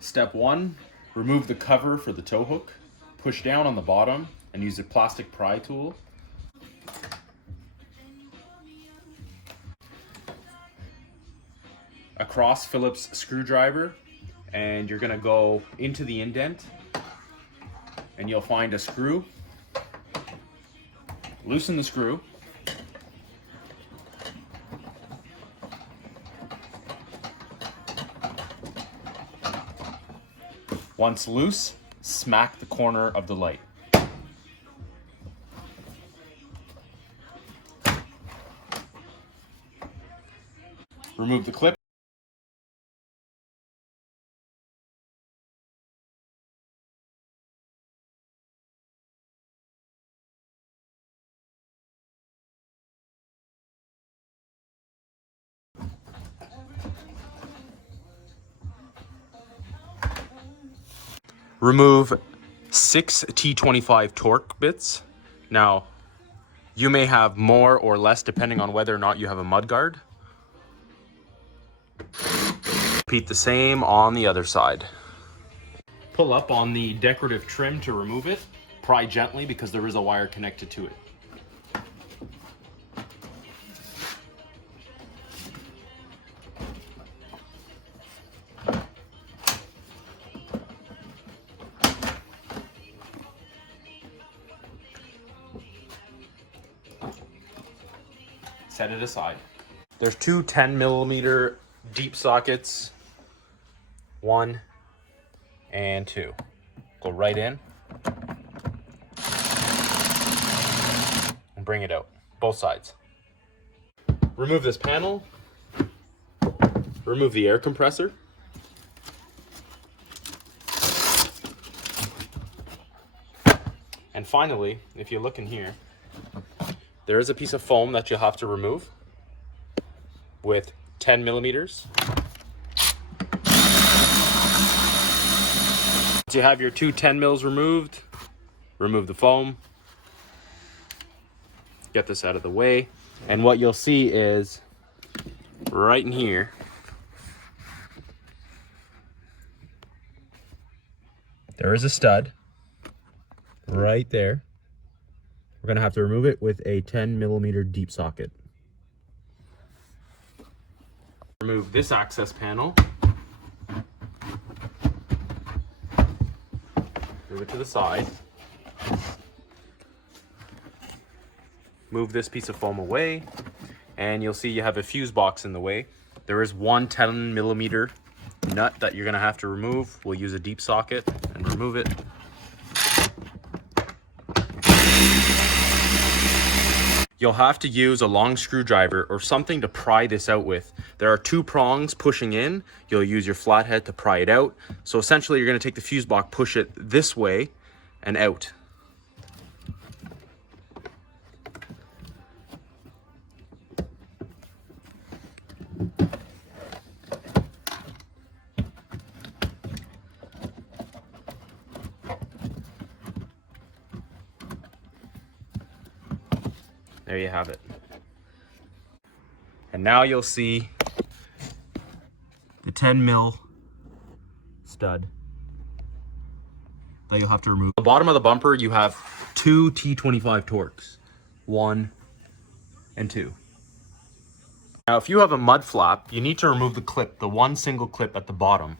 Step 1, remove the cover for the tow hook. Push down on the bottom and use a plastic pry tool. A cross Phillips screwdriver, and you're gonna go into the indent and you'll find a screw. Loosen the screw. Once loose, smack the corner of the light. Remove the clip. Remove 6 T25 Torx bits. Now, you may have more or less depending on whether or not you have a mud guard. Repeat the same on the other side. Pull up on the decorative trim to remove it. Pry gently because there is a wire connected to it. Set it aside. There's two 10mm deep sockets, 1 and 2. Go right in and bring it out, both sides. Remove this panel, remove the air compressor. And finally, if you look in here, there is a piece of foam that you'll have to remove with 10mm. Once you have your two 10mm removed, remove the foam. Get this out of the way. And what you'll see is right in here, there is a stud right there. We're gonna have to remove it with a 10mm deep socket. Remove this access panel. Move it to the side. Move this piece of foam away, and you'll see you have a fuse box in the way. There is one 10mm nut that you're gonna have to remove. We'll use a deep socket and remove it. You'll have to use a long screwdriver or something to pry this out with. There are 2 prongs pushing in. You'll use your flathead to pry it out. So essentially you're gonna take the fuse box, push it this way and out. There you have it. And now you'll see the 10mm stud that you'll have to remove. At the bottom of the bumper, you have 2 T25 Torx, 1 and 2. Now, if you have a mud flap, you need to remove the clip, the one single clip at the bottom.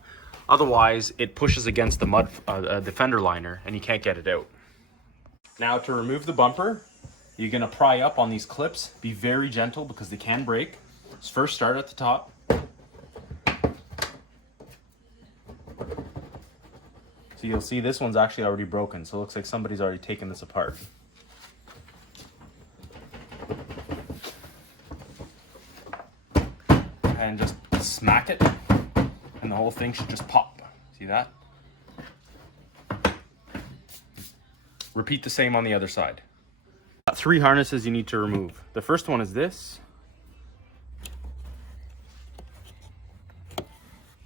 Otherwise, it pushes against the fender liner and you can't get it out. Now, to remove the bumper, you're gonna pry up on these clips. Be very gentle because they can break. Let's first start at the top. So you'll see this one's actually already broken. So it looks like somebody's already taken this apart. And just smack it and the whole thing should just pop. See that? Repeat the same on the other side. 3 harnesses you need to remove. The first one is this.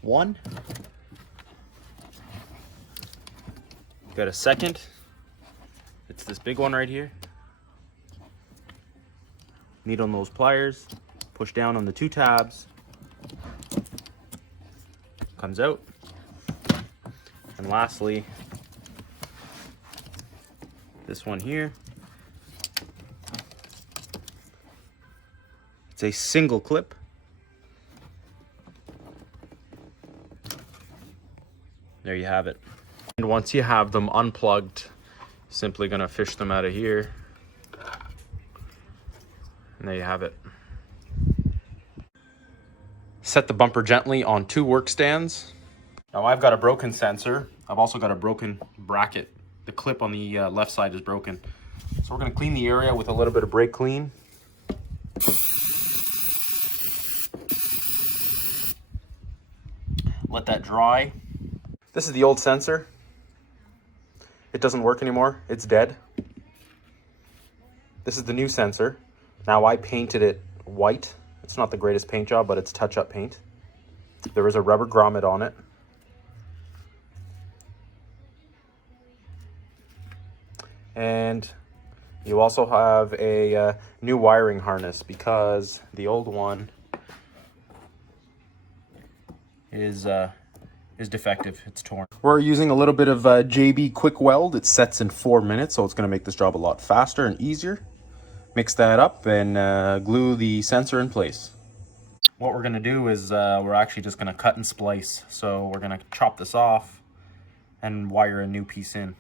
1. Got a second. It's this big one right here. Needle nose pliers. Push down on the 2 tabs. Comes out. And lastly, this one here. It's a single clip. There you have it. And once you have them unplugged, simply gonna fish them out of here. And there you have it. Set the bumper gently on 2 work stands. Now I've got a broken sensor. I've also got a broken bracket. The clip on the left side is broken. So we're gonna clean the area with a little bit of brake clean. Let that dry. This is the old sensor. It doesn't work anymore. It's dead. This is the new sensor. Now I painted it white. It's not the greatest paint job, but it's touch-up paint. There is a rubber grommet on it. And you also have a new wiring harness because the old one is defective. It's torn. We're using a little bit of JB Quick Weld. It sets in 4 minutes, so it's going to make this job a lot faster and easier. Mix that up and glue the sensor in place. What we're going to do is we're actually just going to cut and splice. So we're going to chop this off and wire a new piece in.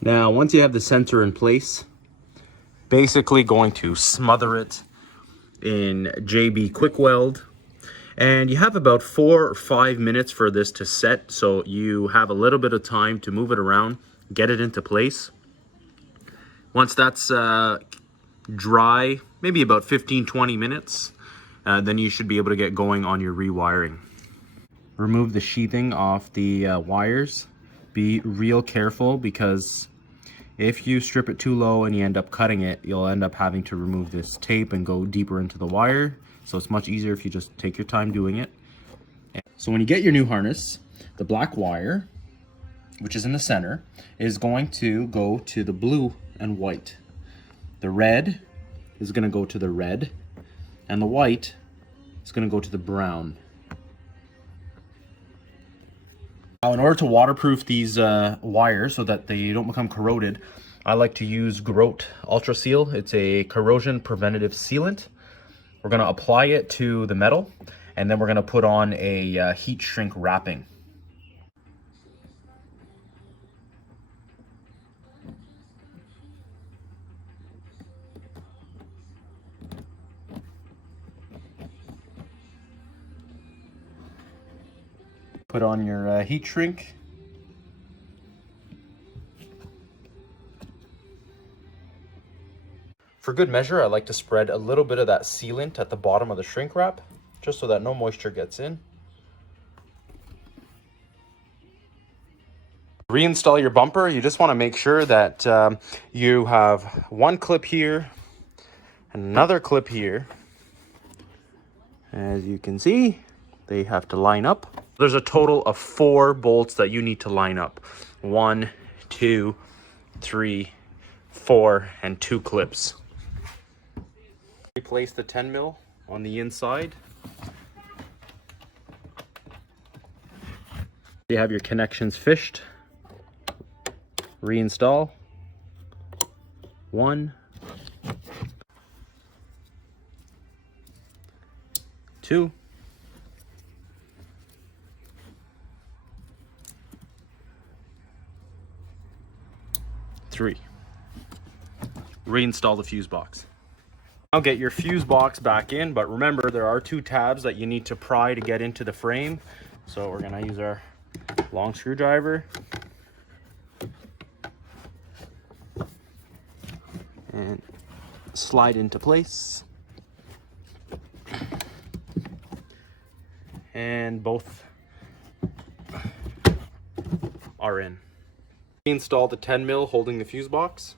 Now, once you have the sensor in place, basically going to smother it in JB Quick Weld. And you have about 4 or 5 minutes for this to set, so you have a little bit of time to move it around, get it into place. Once that's dry, maybe about 15-20 minutes, then you should be able to get going on your rewiring. Remove the sheathing off the wires. Be real careful because if you strip it too low and you end up cutting it, you'll end up having to remove this tape and go deeper into the wire. So it's much easier if you just take your time doing it. So when you get your new harness, the black wire, which is in the center, is going to go to the blue and white. The red is going to go to the red, and the white is going to go to the brown. Now, in order to waterproof these wires so that they don't become corroded, I like to use Grote Ultra Seal. It's a corrosion preventative sealant. We're going to apply it to the metal, and then we're going to put on a heat shrink wrapping. Put on your heat shrink. For good measure, I like to spread a little bit of that sealant at the bottom of the shrink wrap, just so that no moisture gets in. Reinstall your bumper. You just want to make sure that you have one clip here, another clip here. As you can see, they have to line up. There's a total of 4 bolts that you need to line up. 1, 2, 3, 4, and 2 clips. Replace the 10 mil on the inside. You have your connections fished. Reinstall. 1, 2, 3. Reinstall the fuse box. Now get your fuse box back in, but remember there are 2 tabs that you need to pry to get into the frame. So we're gonna use our long screwdriver and slide into place. And both are in. Install the 10 mil holding the fuse box.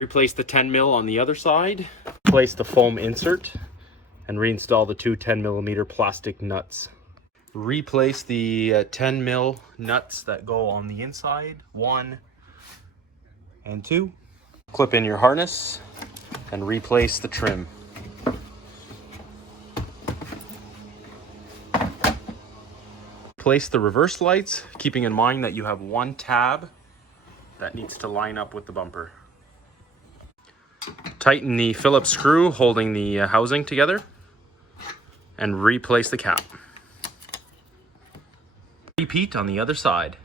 Replace the 10 mil on the other side. Place the foam insert and reinstall the 2 10 millimeter plastic nuts. Replace the 10 mil nuts that go on the inside, 1 and 2. Clip in your harness and replace the trim. Place the reverse lights, keeping in mind that you have one tab that needs to line up with the bumper. Tighten the Phillips screw holding the housing together and replace the cap. Repeat on the other side.